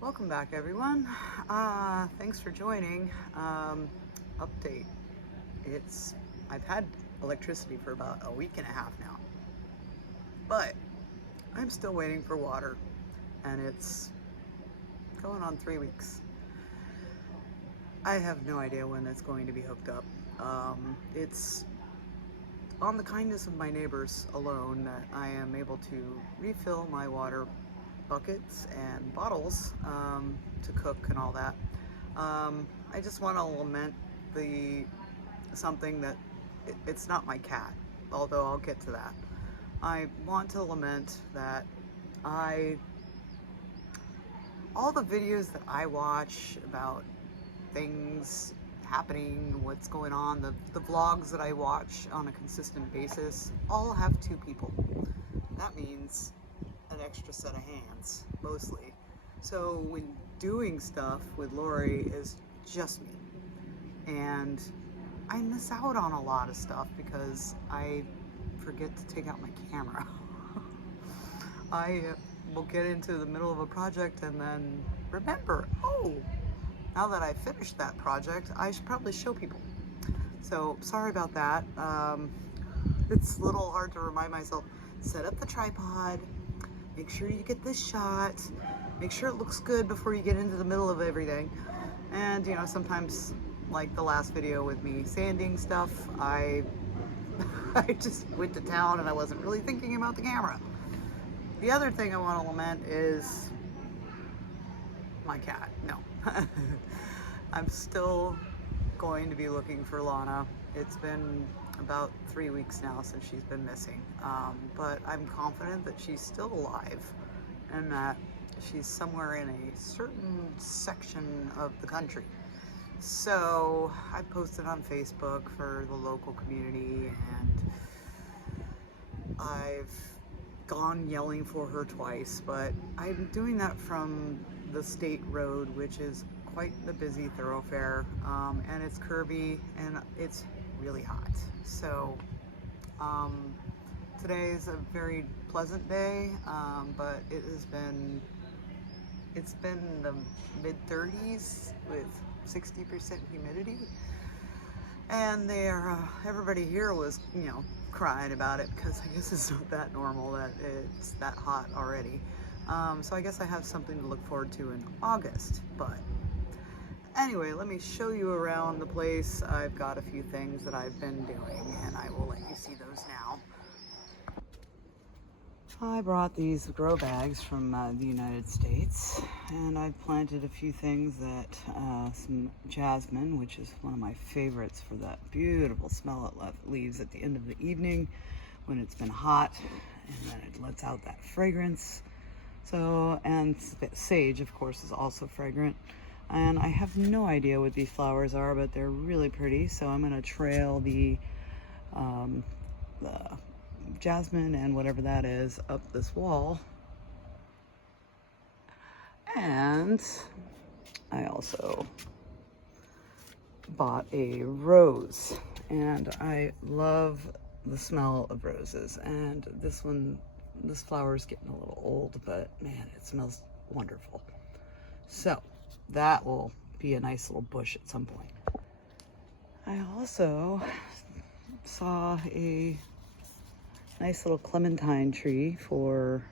Welcome back, everyone. Thanks for joining. Update. I've had electricity for about a week and a half now, but I'm still waiting for water, and it's going on 3 weeks. I have no idea when it's going to be hooked up. It's on the kindness of my neighbors alone that I am able to refill my water buckets and bottles to cook and all that. I just want to lament something that it's not my cat, although I'll get to that. I want to lament that all the videos that I watch about things happening, what's going on, the vlogs that I watch on a consistent basis, all have two people. That means an extra set of hands, mostly. So when doing stuff with Lori is just me. And I miss out on a lot of stuff because I forget to take out my camera. I will get into the middle of a project and then remember, oh, now that I finished that project, I should probably show people. So sorry about that. It's a little hard to remind myself, set up the tripod, make sure you get this shot, make sure it looks good before you get into the middle of everything. And you know, sometimes, like the last video with me sanding stuff, I just went to town and I wasn't really thinking about the camera. The other thing I want to lament is my cat. No. I'm still going to be looking for Lana. It's been about 3 weeks now since she's been missing, but I'm confident that she's still alive and that she's somewhere in a certain section of the country. So I posted on Facebook for the local community, and I've gone yelling for her twice, but I'm doing that from the state road, which is quite the busy thoroughfare, and it's curvy and it's really hot. So today is a very pleasant day, but it's been in the mid-30s with 60% humidity, and everybody here was, crying about it because I guess it's not that normal that it's that hot already. So I guess I have something to look forward to in August. But anyway, let me show you around the place. I've got a few things that I've been doing, and I will let you see those now. I brought these grow bags from the United States, and I've planted a few things that, some jasmine, which is one of my favorites for that beautiful smell it leaves at the end of the evening when it's been hot, and then it lets out that fragrance. So, and sage, of course, is also fragrant. And I have no idea what these flowers are, but they're really pretty. So I'm going to trail the jasmine and whatever that is up this wall. And I also bought a rose, and I love the smell of roses. And this flower is getting a little old, but man, it smells wonderful. So that will be a nice little bush at some point. I also saw a nice little clementine tree for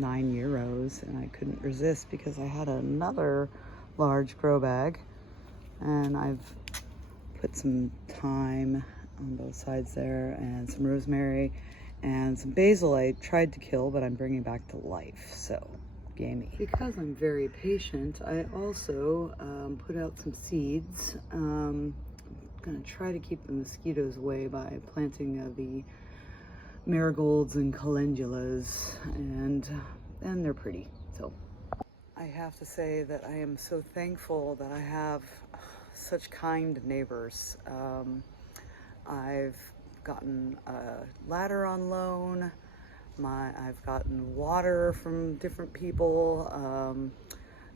€9, and I couldn't resist because I had another large grow bag, and I've put some thyme on both sides there, and some rosemary and some basil I tried to kill, but I'm bringing back to life, so yay me. Because I'm very patient, I also put out some seeds. I'm gonna try to keep the mosquitoes away by planting the marigolds and calendulas, and they're pretty. So I have to say that I am so thankful that I have such kind neighbors. I've gotten a ladder on loan. I've gotten water from different people,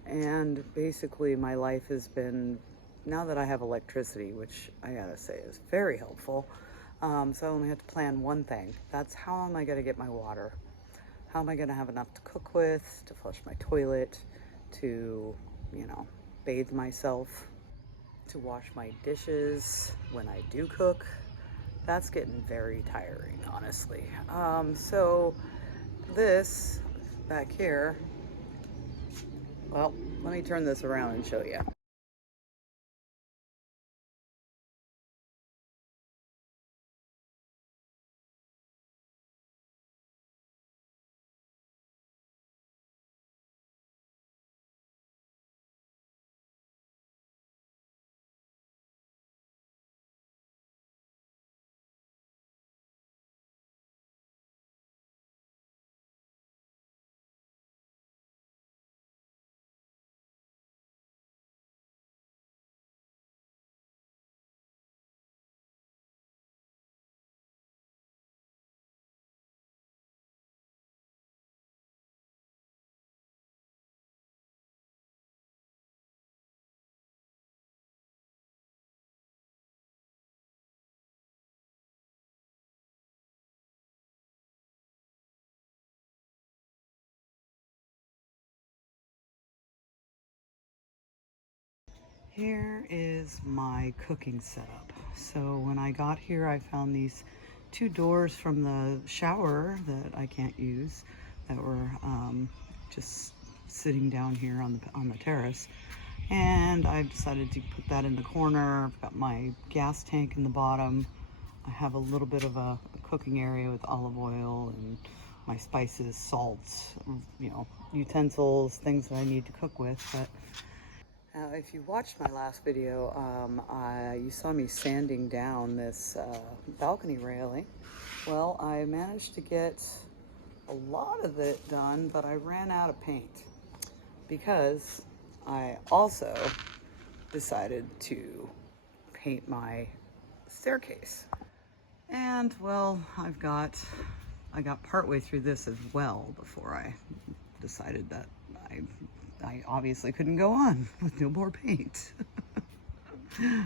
and basically my life has been, now that I have electricity, which I gotta say is very helpful, so I only have to plan one thing. That's how am I gonna get my water? How am I gonna have enough to cook with, to flush my toilet, to, you know, bathe myself, to wash my dishes when I do cook. That's getting very tiring, honestly. So this back here, well, let me turn this around and show you. Here is my cooking setup. So when I got here, I found these two doors from the shower that I can't use that were just sitting down here on the terrace. And I've decided to put that in the corner. I've got my gas tank in the bottom. I have a little bit of a cooking area with olive oil and my spices, salts, you know, utensils, things that I need to cook with. But if you watched my last video, you saw me sanding down this balcony railing. Well, I managed to get a lot of it done, but I ran out of paint because I also decided to paint my staircase. And well, I got partway through this as well before I decided that I obviously couldn't go on with no more paint.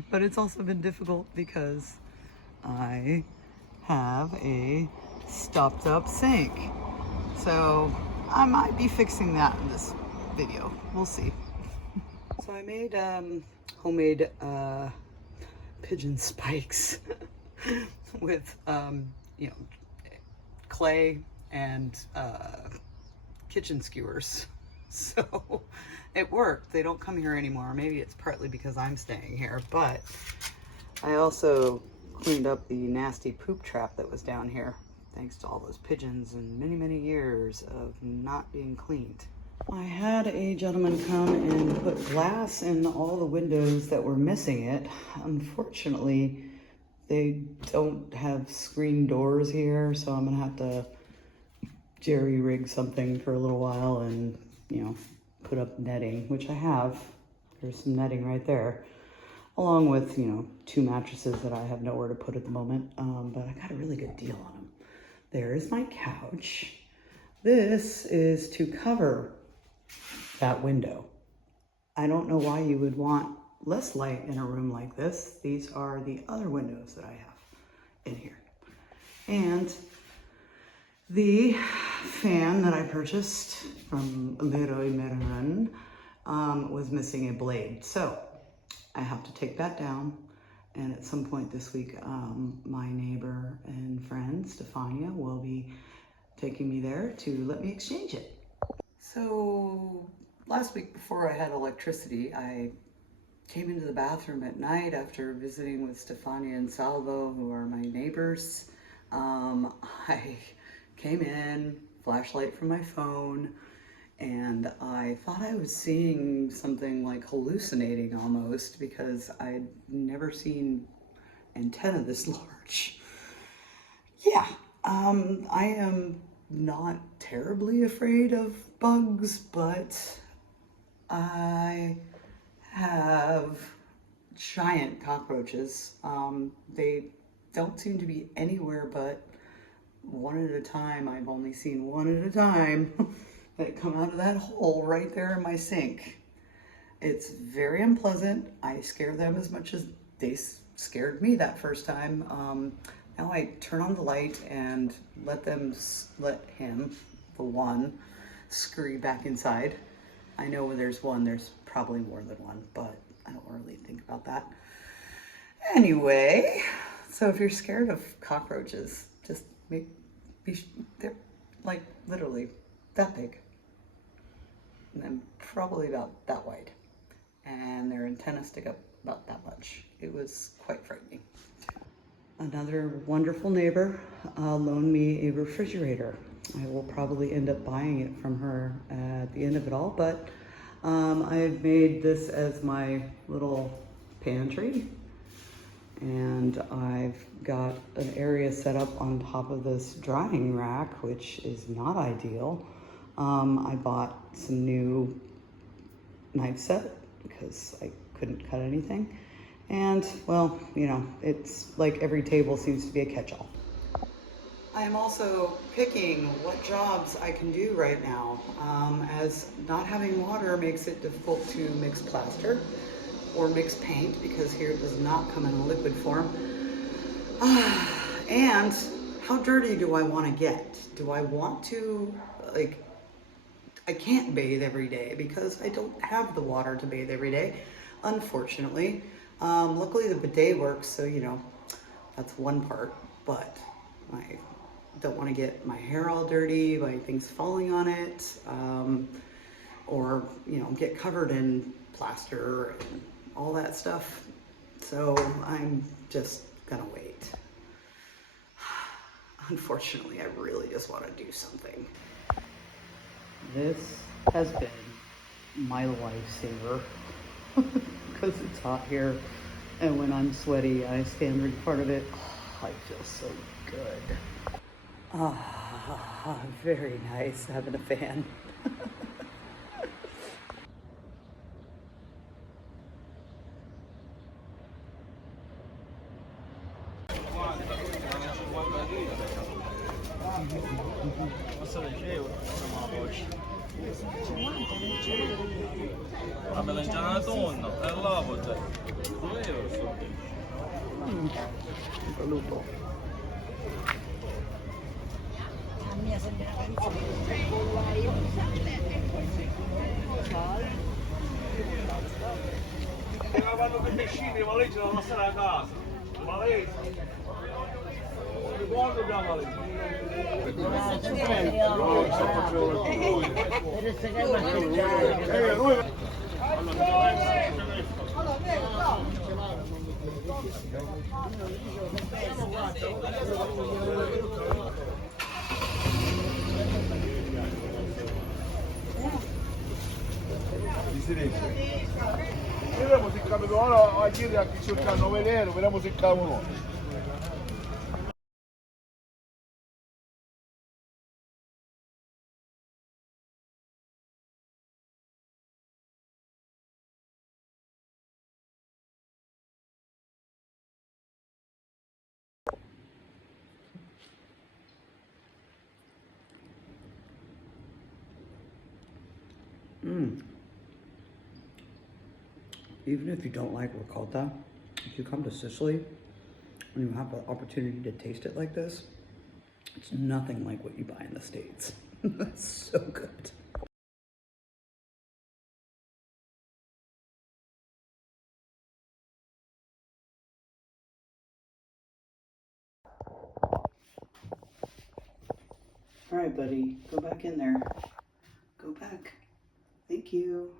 But it's also been difficult because I have a stopped up sink. So I might be fixing that in this video. We'll see. So I made homemade pigeon spikes with you know, clay and kitchen skewers. So it worked. They don't come here anymore. Maybe it's partly because I'm staying here, but I also cleaned up the nasty poop trap that was down here, thanks to all those pigeons and many, many years of not being cleaned. I had a gentleman come and put glass in all the windows that were missing it. Unfortunately, they don't have screen doors here, so I'm gonna have to jerry rig something for a little while and, you know, put up netting, which I have. There's some netting right there, along with, you know, 2 mattresses that I have nowhere to put at the moment, but I got a really good deal on them. There's my couch. This is to cover that window. I don't know why you would want less light in a room like this. These are the other windows that I have in here. And the fan that I purchased from Leroy Merlin was missing a blade. So I have to take that down. And at some point this week, my neighbor and friend, Stefania, will be taking me there to let me exchange it. So last week before I had electricity, I came into the bathroom at night after visiting with Stefania and Salvo, who are my neighbors. I came in, flashlight from my phone, and I thought I was seeing something like hallucinating almost, because I'd never seen antenna this large. Yeah, I am not terribly afraid of bugs, but I have giant cockroaches. They don't seem to be anywhere but one at a time. I've only seen one at a time that come out of that hole right there in my sink. It's very unpleasant. I scare them as much as they scared me that first time. Now I turn on the light and let him, the one, scurry back inside. I know when there's one, there's probably more than one, but I don't really think about that. Anyway, so if you're scared of cockroaches, just they're like literally that big and then probably about that wide. And their antennas stick up about that much. It was quite frightening. Another wonderful neighbor loaned me a refrigerator. I will probably end up buying it from her at the end of it all, but I've made this as my little pantry, and I've got an area set up on top of this drying rack, which is not ideal. I bought some new knife set because I couldn't cut anything. And well, you know, it's like every table seems to be a catch-all. I am also picking what jobs I can do right now, as not having water makes it difficult to mix plaster or mix paint because here it does not come in a liquid form. And how dirty do I want to get? Do I want to, like, I can't bathe every day because I don't have the water to bathe every day, unfortunately. Luckily the bidet works, so you know, that's one part, but I don't want to get my hair all dirty by things falling on it, or you know, get covered in plaster and all that stuff. So I'm just gonna wait. Unfortunately, I really just want to do something. This has been my lifesaver because it's hot here, and when I'm sweaty, I stand in front of it. Oh, I feel so good. Ah, very nice having a fan. La melanzana alla tonno, è l'avoce, 2 euro solo. Voluto. La mia sembra una Ma vanno per pescire, ma lei ce la lasciare a casa. Ma lei... Quando abbiamo lei? Vediamo se capito ora a chiedere a chi cerca 9 euro, vediamo se cavano. Even if you don't like ricotta, if you come to Sicily and you have the opportunity to taste it like this, it's nothing like what you buy in the States. It's so good. All right, buddy, go back in there. Go back. Thank you.